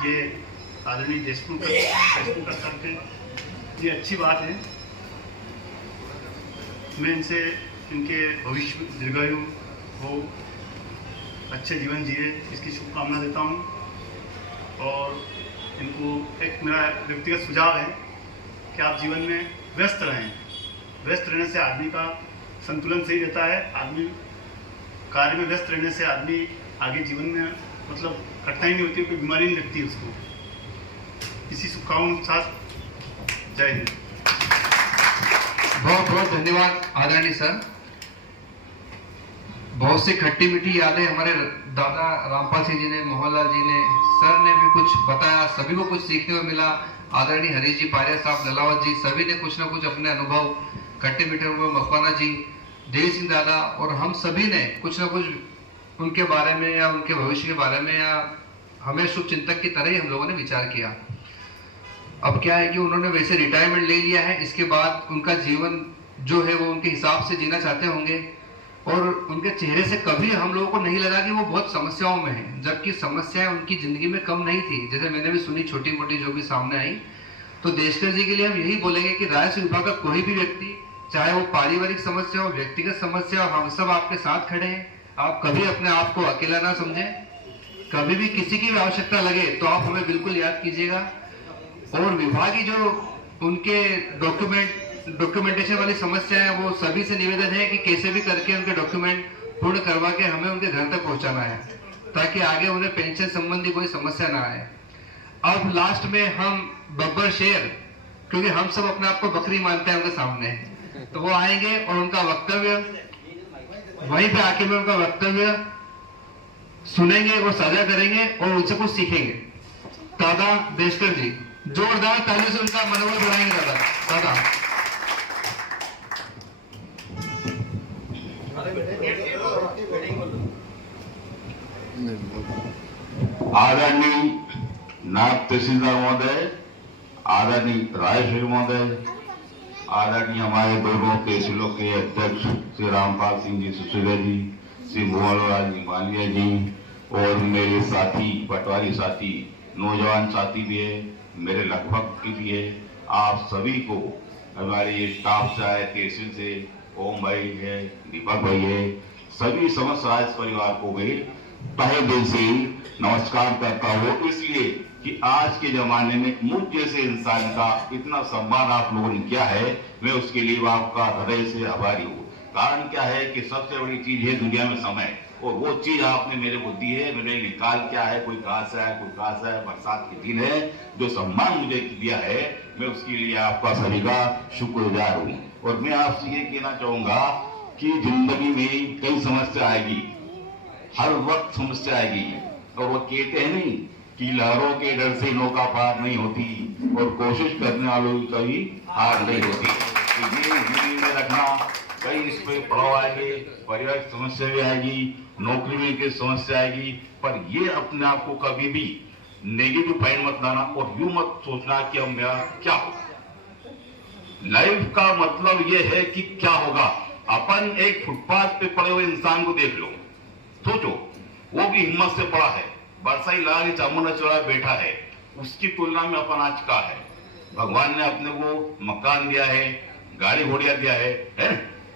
ये आदरणीय देशमुख स्तर पे ये अच्छी बात है। मैं इनसे इनके भविष्य दीर्घायु हो, अच्छे जीवन जिए, इसकी शुभकामना देता हूँ। और इनको एक मेरा व्यक्तिगत सुझाव है कि आप जीवन में व्यस्त रहें। व्यस्त रहने से आदमी का संतुलन सही रहता है। आदमी कार्य में व्यस्त रहने से आदमी आगे जीवन में मतलब कठिनाई नहीं होती, कोई बीमारी नहीं लगती उसको। इसी शुभकामनाओं के साथ जय हिंद। बहुत बहुत धन्यवाद आदरणीय सर। बहुत सी खट्टी मीठी यादें हमारे दादा रामपाल सिंह जी ने, मोहनलाल जी ने, सर ने भी कुछ बताया, सभी को कुछ सीखने को मिला। आदरणीय हरीश जी, पारिया साहब, ललावत जी, सभी ने कुछ ना कुछ अपने अनुभव, खट्टे मीठे अनुभव, मकवाना जी, देवी सिंह दादा और हम सभी ने कुछ ना कुछ उनके बारे में या उनके भविष्य के बारे में या हमें शुभ चिंतक की तरह ही हम लोगों ने विचार किया। अब क्या है कि उन्होंने वैसे रिटायरमेंट ले लिया है, इसके बाद उनका जीवन जो है वो उनके हिसाब से जीना चाहते होंगे और उनके चेहरे से कभी हम लोगों को नहीं लगा कि वो बहुत समस्याओं में हैं, जबकि समस्याएं उनकी जिंदगी में कम नहीं थी। जैसे मैंने भी सुनी छोटी मोटी जो भी सामने आई। तो देशकर जी के लिए हम यही बोलेंगे कि राजस्व विभाग का कोई भी व्यक्ति, चाहे वो पारिवारिक समस्या हो, व्यक्तिगत समस्या हो, हम सब आपके साथ खड़े हैं। आप कभी अपने आप को अकेला ना समझें। कभी भी किसी की भी आवश्यकता लगे तो आप हमें बिल्कुल याद कीजिएगा। और विभागीय जो उनके डॉक्यूमेंटेशन वाली समस्या है, वो सभी से निवेदन है कि कैसे भी करके उनके डॉक्यूमेंट पूर्ण करवा के हमें उनके घर तक पहुंचाना है, ताकि आगे उन्हें पेंशन संबंधी कोई समस्या ना आए। अब लास्ट में हम बब्बर शेर, क्योंकि हम सब अपने आप को बकरी मानते हैं उनके सामने, तो वो आएंगे और उनका वक्तव्य वहीं पे आके में उनका वक्तव्य सुनेंगे और साझा करेंगे और उनसे कुछ सीखेंगे। दादा देशकर जी, जोरदार ताली से उनका मनोबल बढ़ाएंगे। दादा आदरणीय नायब तहसीलदार महोदय, आदरणीय रायश्री महोदय, आदरणीय हमारे दोनों तहसीलों के अध्यक्ष श्री रामपाल सिंह जी सुसुलिया जी, श्री मोहनलाल जी मालिया जी और मेरे साथी पटवारी साथी, नौजवान साथी भी है, मेरे लगभग की भी है, आप सभी को हमारे स्टाफ से आए, तहसील से ओम भाई है, दीपक भाई है, सभी समस्त राज परिवार को भी तहे दिल से नमस्कार करता हूँ। इसलिए कि आज के जमाने में मुझ जैसे इंसान का इतना सम्मान आप लोगों ने किया है, मैं उसके लिए आपका हृदय से आभारी हूँ। कारण क्या है कि सबसे बड़ी चीज है दुनिया में समय, और वो चीज आपने मेरे को दी है। मैंने निकाल क्या है, कोई कहां से है, कोई कहां से है, बरसात के दिन है, जो सम्मान मुझे दिया है, मैं उसके लिए आपका सभी का शुक्रगुजार हूँ। और मैं आपसे ये कहना चाहूंगा कि जिंदगी में कई समस्या आएगी, हर वक्त समस्या आएगी, और वो कहते हैं नहीं कि लहरों के डर से नौका पार नहीं होती और कोशिश करने वालों की कभी हार नहीं होती। तो ये जिंदगी में रखना, कई इस पे पड़ाव आएंगे, पारिवारिक समस्या भी आएगी, नौकरी में की समस्या आएगी, पर ये अपने आप को कभी भी नेगेटिव पॉइंट मत लाना और यूं मत सोचना कि अब मेरा क्या होगा। लाइफ का मतलब ये है कि क्या होगा। अपन एक फुटपाथ पे पड़े हुए इंसान को देख लो, सोचो, वो भी हिम्मत से पड़ा है, बरसाई लगा के चामुंडा चढ़ा बैठा है, उसकी तुलना में अपन आज का है। भगवान ने अपने को मकान दिया है, गाड़ी घोड़िया दिया है?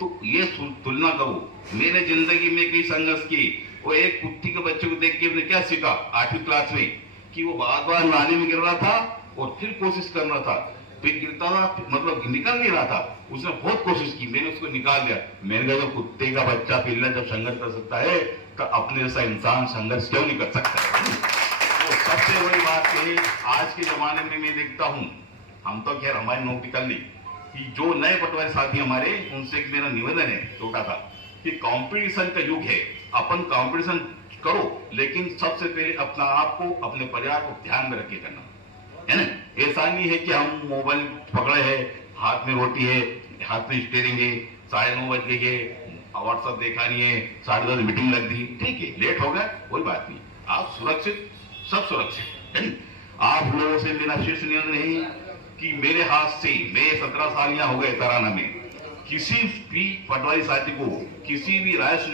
तो ये तुलना करो। मैंने जिंदगी में कई संघर्ष की। वो एक कुत्ती के बच्चे को देख के मैंने क्या सीखा 8वीं क्लास में, कि वो बार बार नाली में गिर रहा था और फिर कोशिश कर रहा था, फिर गिरता था, मतलब निकल नहीं रहा था, उसने बहुत कोशिश की, मैंने उसको निकाल दिया। मैंने कहा, जब कुत्ते का बच्चा पिल्ला जब संघर्ष कर सकता है तो अपने जैसा इंसान संघर्ष क्यों नहीं कर सकता है? तो सबसे बड़ी बात है, आज के जमाने में मैं देखता हूँ, हम तो खैर हमारी नौकरी कर ली, कि जो नए पटवारी साथी हमारे, उनसे एक मेरा निवेदन है छोटा सा, कि कंपटीशन का युग है, अपन कंपटीशन करो, लेकिन सबसे पहले अपना आप को, अपने परिवार को ध्यान में रखे करना है ना। ऐसा नहीं है कि हम मोबाइल पकड़े है, हाथ में रोटी है, हाथ में स्टीयरिंग है, 9:30 बज गए, व्हाट्सएप देखा नहीं है, 10:30 मीटिंग लग दी, ठीक है, लेट हो गया, कोई बात नहीं, आप सुरक्षित, सब सुरक्षित है। आप लोगों से मेरा शीर्ष निवेदन है कि मेरे हाथ से, मैं 17 साल यहाँ हो गए तराना में, किसी भी पटवारी साथी को, किसी भी राजस्व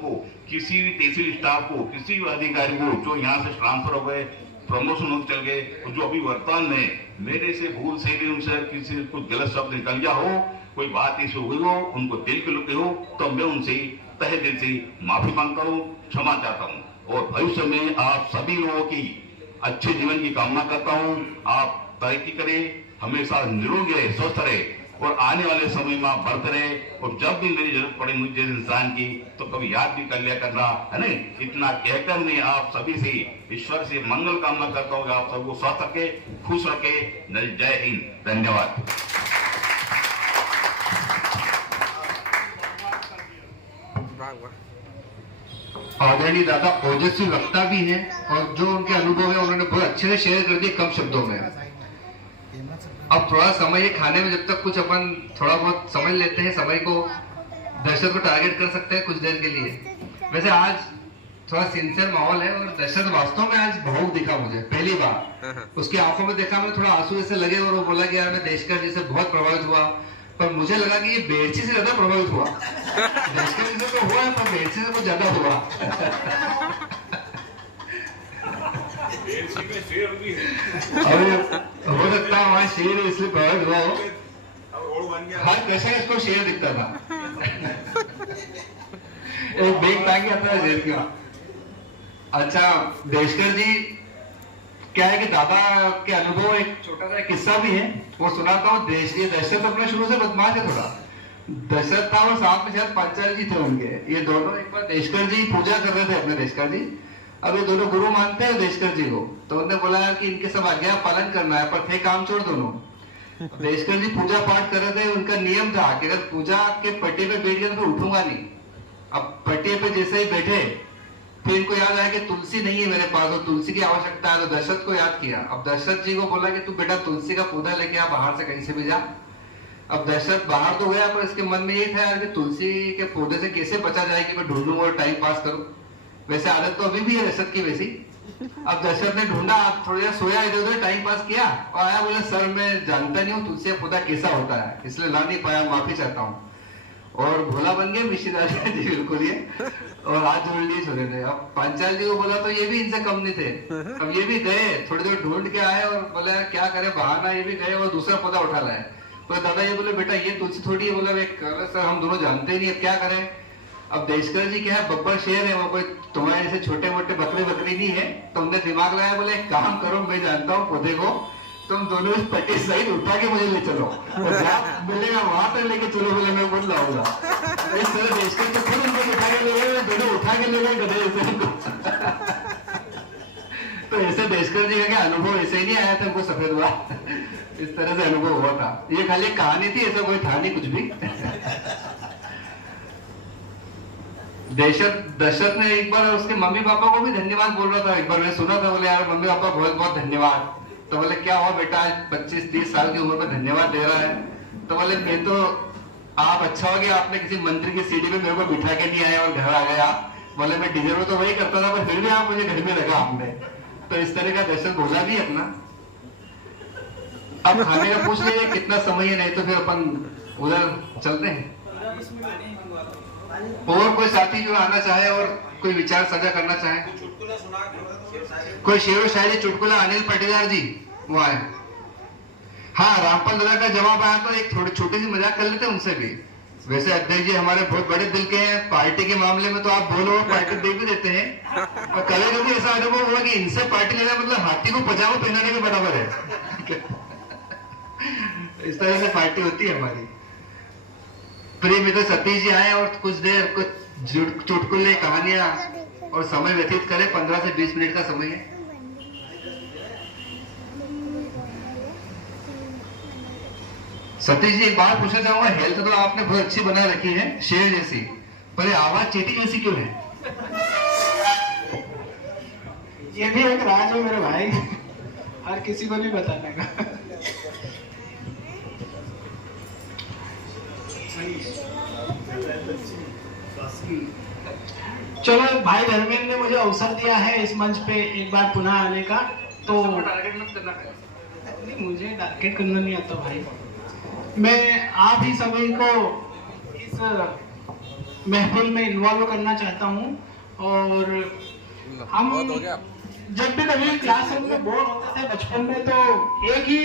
को, किसी भी तहसील स्टाफ को, किसी भी अधिकारी को जो यहाँ से ट्रांसफर हो गए, प्रमोशन होते चल गए, और जो अभी वर्तमान में मेरे से भूल से भी उनसे किसी कुछ गलत शब्द निकल गया हो, कोई बात ऐसी हुई हो, उनको दिल पे लगे हो, तो मैं उनसे तहे दिल से माफी मांगता हूँ, क्षमा चाहता हूँ, और भविष्य में आप सभी लोगों की अच्छे जीवन की कामना करता हूँ। आप तरक्की करें, हमेशा निरोगी रहे, स्वस्थ रहे, और आने वाले समय में बढ़ते रहे, और जब भी मेरी जरूरत पड़े मुझे जैसे इंसान की, तो कभी याद भी कर लिया करना, है ना। इतना कहकर मैं आप सभी से ईश्वर से मंगल कामना करता हूँ कि आप सबको स्वस्थ रखे, खुश रखे। जय हिंद, धन्यवाद। आदरणीय दादा ओजस्वी वक्ता भी हैं, और जो उनके अनुभव है उन्होंने बहुत अच्छे से शेयर कर दिए कम शब्दों में। अब थोड़ा समय खाने में जब तक कुछ अपन थोड़ा बहुत समझ लेते हैं, समय को, दर्शक को टारगेट कर सकते हैं कुछ देर के लिए। वैसे आज थोड़ा सिंसियर माहौल है, और दर्शक वास्तव में आज भावुक दिखा मुझे पहली बार। उसकी आंखों में देखा, मैं थोड़ा आंसू ऐसे लगे, और वो बोला कि यार मैं देशकर जी से बहुत प्रभावित हुआ, पर मुझे लगा कि ये बेरची से ज्यादा प्रभावित हुआ। देशकर जी से तो हुआ है, पर बेरची से कुछ ज्यादा हुआ। हो सकता है वहां शेर इसलिए प्रभावित हुआ हो, हर दशा इसको शेर दिखता था। एक बेग टांग आता है शेर का। अच्छा, देशकर जी क्या है कि दादा के अनुभव, एक छोटा सा किस्सा भी है, वो सुनाता हूँ। दशरथ अपने शुरू से बदमाश है थोड़ा। दशरथ था और साथ में शायद पांचाल जी थे उनके। ये दोनों एक बार देशकर जी पूजा कर रहे थे अपने देशकर जी। अब ये दोनों गुरु मानते हैं देशकर जी को, तो उन्होंने बोला कि इनके सब आज्ञा पालन करना है, पर थे काम चोर दोनों। देशकर जी पूजा पाठ कर रहे थे, उनका नियम था कि अगर पूजा के पट्टे पे बैठ गया तो उठूंगा नहीं। अब पट्टे पे जैसे ही बैठे, फिर इनको याद आया कि तुलसी नहीं है मेरे पास, और तुलसी की आवश्यकता है, तो दशरथ को याद किया। अब दशरथ जी को बोला कि तू बेटा तुलसी का पौधा लेके आ बाहर से, कहीं से भी जा। अब दशरथ बाहर तो गया, पर इसके मन में ये था कि तुलसी के पौधे से कैसे बचा जाए कि मैं ढूंढूं और टाइम पास करूं। वैसे आदत तो अभी भी है दशरथ की वैसी। अब दशरथ ने ढूंढा, थोड़ी देर सोया, इधर उधर टाइम पास किया, और आया, बोले सर मैं जानता नहीं हूँ तुलसी का पौधा कैसा होता है, इसलिए ला नहीं पाया, माफी चाहता हूँ। और भोला बन गए मिश्री जी बिल्कुल ये, और हाथ जोड़ लिए छोटे थे। अब पांचाल जी को बोला तो ये भी इनसे कम नहीं थे। अब ये भी गए, थोड़ी देर ढूंढ के आए, और बोला क्या करे बहाना, ये भी गए और दूसरा पौधा उठा लाए। तो दादा ये बोले बेटा ये तुलसी थोड़ी है। बोला सर हम दोनों जानते ही नहीं, अब क्या करें। अब देशकर जी क्या है, बब्बर शेर है, वो कोई तुम्हारे जैसे छोटे मोटे बकरी नहीं है। तो उनने दिमाग लगाया, बोले एक काम करो, मैं जानता हूँ पौधे को, तुम दोनों इस पट्टी सहित उठा के मुझे ले चलो, और जहाँ मिलेगा वहां तक लेके चलो। बोले मैं बोल लाऊंगा। इस तरह देशकर जी खुद उनको उठा के ले गए, दोनों उठा के ले गए गधे से। तो ऐसे देशकर जी का अनुभव ऐसे ही नहीं आया था, हमको सफेद हुआ, इस तरह से अनुभव हुआ था। ये खाली एक कहानी थी, ऐसा कोई था नहीं कुछ भी। दशरथ ने एक बार उसके मम्मी पापा को भी धन्यवाद बोल रहा था। एक बार मैंने सुना था, बोले यार मम्मी पापा बहुत बहुत धन्यवाद। तो बोले क्या हुआ बेटा, 25-30 साल की उम्र में धन्यवाद दे रहा है। तो बोले मैं तो, आप अच्छा हो गया आपने किसी मंत्री की सीढ़ी पे मेरे को बिठा के नहीं आए और घर आ गया। बोले मैं डिजर्व तो वही करता था, पर फिर भी आप मुझे घर में लगा आपने। तो इस तरह का दशरथ बोला भी अपना। अब खाने का पूछ लीजिए कितना समय है, नहीं तो फिर अपन उधर चलते हैं। और कोई साथी जो आना चाहे और कोई विचार साझा करना चाहे, कोई शेर व शायरी चुटकुला। अनिल पाटीदार जी वो आए। हाँ, रामपाल दादा का जवाब आया तो एक थोड़ी छोटी सी मजाक कर लेते उनसे भी। वैसे अध्यक्ष जी हमारे बहुत बड़े दिल के हैं, पार्टी के मामले में तो आप बोलो पार्टी दे भी देते हैं। और कल कभी ऐसा अनुभव हुआ कि इनसे पार्टी लेना मतलब हाथी को पजामा पहनाने के बराबर है। इस तरह से पार्टी होती है हमारी। प्रिय मित्र सतीश जी आए और कुछ देर कुछ चुटकुले कहानियां और समय व्यतीत करें। 15 से 20 मिनट का समय है। सतीश जी एक बात पूछना चाहूंगा, हेल्थ तो आपने बहुत अच्छी बना रखी है शेर जैसी, पर ये आवाज चींटी जैसी क्यों है? ये भी एक राज है मेरे भाई, हर किसी को नहीं बताने का। चलो भाई धर्मेंद्र ने मुझे अवसर दिया है इस मंच पे एक बार पुनः आने का, तो टारगेट मत करना। नहीं मुझे टारगेट करना नहीं आता भाई। मैं आप ही सभी को इस महफिल में इन्वॉल्व करना चाहता हूँ और हम जब भी कभी क्लासरूम में बोर होते थे बचपन में तो एक ही